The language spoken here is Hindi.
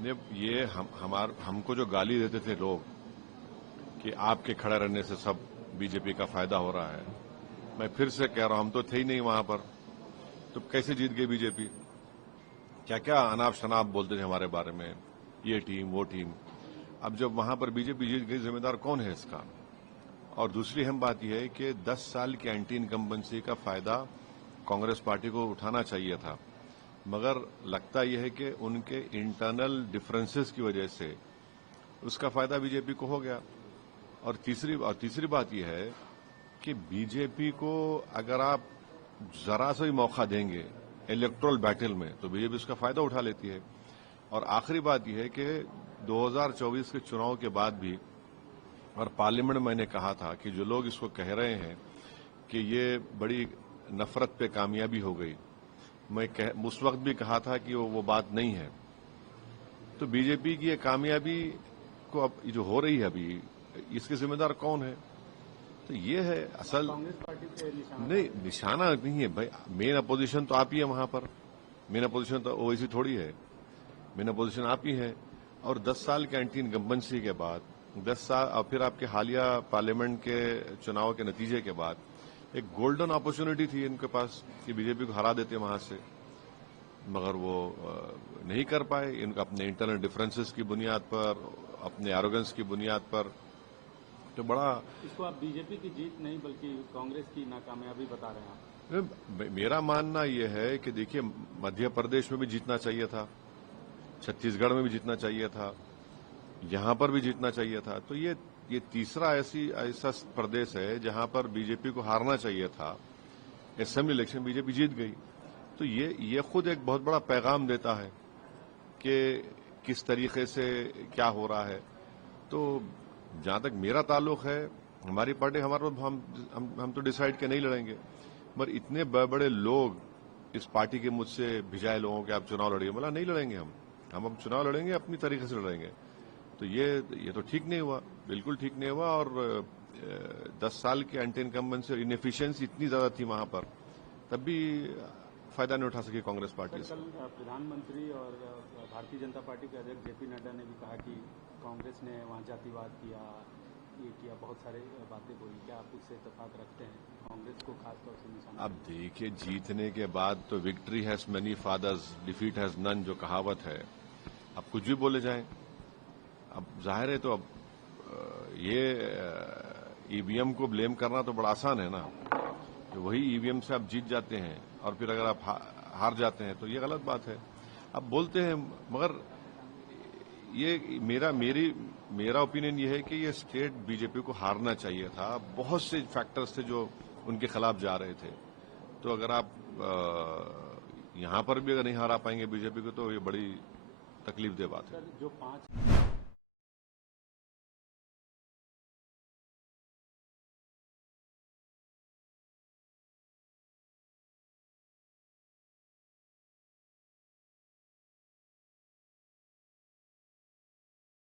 ये हमको जो गाली देते थे लोग कि आपके खड़े रहने से सब बीजेपी का फायदा हो रहा है, मैं फिर से कह रहा हूं, हम तो थे ही नहीं वहां पर, तो कैसे जीत गई बीजेपी? क्या क्या अनाप शनाप बोलते थे हमारे बारे में, ये टीम वो टीम। अब जब वहां पर बीजेपी जीत गई, जिम्मेदार कौन है इसका? और दूसरी अहम बात यह है कि 10 साल की एंटी इनकम्बेंसी का फायदा कांग्रेस पार्टी को उठाना चाहिए था, मगर लगता यह है कि उनके इंटरनल डिफरेंसेस की वजह से उसका फायदा बीजेपी को हो गया। और तीसरी बात यह है कि बीजेपी को अगर आप जरा सा भी मौका देंगे इलेक्टोरल बैटल में, तो बीजेपी उसका फायदा उठा लेती है। और आखिरी बात यह है कि 2024 के चुनाव के बाद भी, और पार्लियामेंट में मैंने कहा था कि जो लोग इसको कह रहे हैं कि ये बड़ी नफरत पे कामयाबी हो गई, मैं उस वक्त भी कहा था कि वो बात नहीं है। तो बीजेपी की ये कामयाबी को अब जो हो रही है अभी, इसके जिम्मेदार कौन है? तो ये है असल। कांग्रेस पार्टी पे निशाना नहीं, निशाना नहीं है भाई। मेन अपोजिशन तो आप ही है वहां पर। मेन अपोजिशन तो ओवैसी थोड़ी है, मेन अपोजिशन आप ही है। और 10 साल के एंटी इनकम्बेंसी के बाद 10 साल और फिर आपके हालिया पार्लियामेंट के चुनाव के नतीजे के बाद एक गोल्डन अपॉर्चुनिटी थी इनके पास कि बीजेपी को हरा देते वहां से, मगर वो नहीं कर पाए। इनका अपने इंटरनल डिफरेंसेस की बुनियाद पर, अपने एरोगेंस की बुनियाद पर, तो बड़ा। इसको आप बीजेपी की जीत नहीं बल्कि कांग्रेस की नाकामयाबी बता रहे हैं। मेरा मानना यह है कि देखिए, मध्य प्रदेश में भी जीतना चाहिए था, छत्तीसगढ़ में भी जीतना चाहिए था, यहां पर भी जीतना चाहिए था। तो ये तीसरा ऐसा प्रदेश है जहां पर बीजेपी को हारना चाहिए था। असेंबली इलेक्शन बीजेपी जीत गई, तो ये खुद एक बहुत बड़ा पैगाम देता है कि किस तरीके से क्या हो रहा है। तो जहां तक मेरा ताल्लुक है, हमारी पार्टी हम तो डिसाइड के नहीं लड़ेंगे, मगर इतने बड़े लोग इस पार्टी के मुझसे भिजाए लोगों के आप चुनाव लड़िए, बोला नहीं लड़ेंगे हम अब चुनाव लड़ेंगे, अपनी तरीके से लड़ेंगे। तो ये तो ठीक नहीं हुआ, बिल्कुल ठीक नहीं हुआ। और 10 साल की एंटी इनकम्बेंसी और इनएफिशिएंसी इतनी ज्यादा थी वहां पर, तब भी फायदा नहीं उठा सकी कांग्रेस पार्टी से। कल प्रधानमंत्री और भारतीय जनता पार्टी के अध्यक्ष जेपी नड्डा ने भी कहा कि कांग्रेस ने वहां जातिवाद किया, ये किया, बहुत सारी बातें बोली। क्या आप उससे इत्तेफाक रखते हैं? कांग्रेस को खासतौर से निशाना। अब देखिए, जीतने के बाद तो victory has many fathers, defeat has none, जो कहावत है, अब कुछ भी बोले जाएं। अब जाहिर है, तो अब ये ईवीएम को ब्लेम करना तो बड़ा आसान है ना, तो वही ईवीएम से आप जीत जाते हैं और फिर अगर आप हार जाते हैं तो ये गलत बात है। अब बोलते हैं, मगर ये मेरा ओपिनियन ये है कि ये स्टेट बीजेपी को हारना चाहिए था। बहुत से फैक्टर्स थे जो उनके खिलाफ जा रहे थे। तो अगर आप यहां पर भी अगर नहीं हरा पाएंगे बीजेपी को, तो ये बड़ी तकलीफ दे बात है। जो 5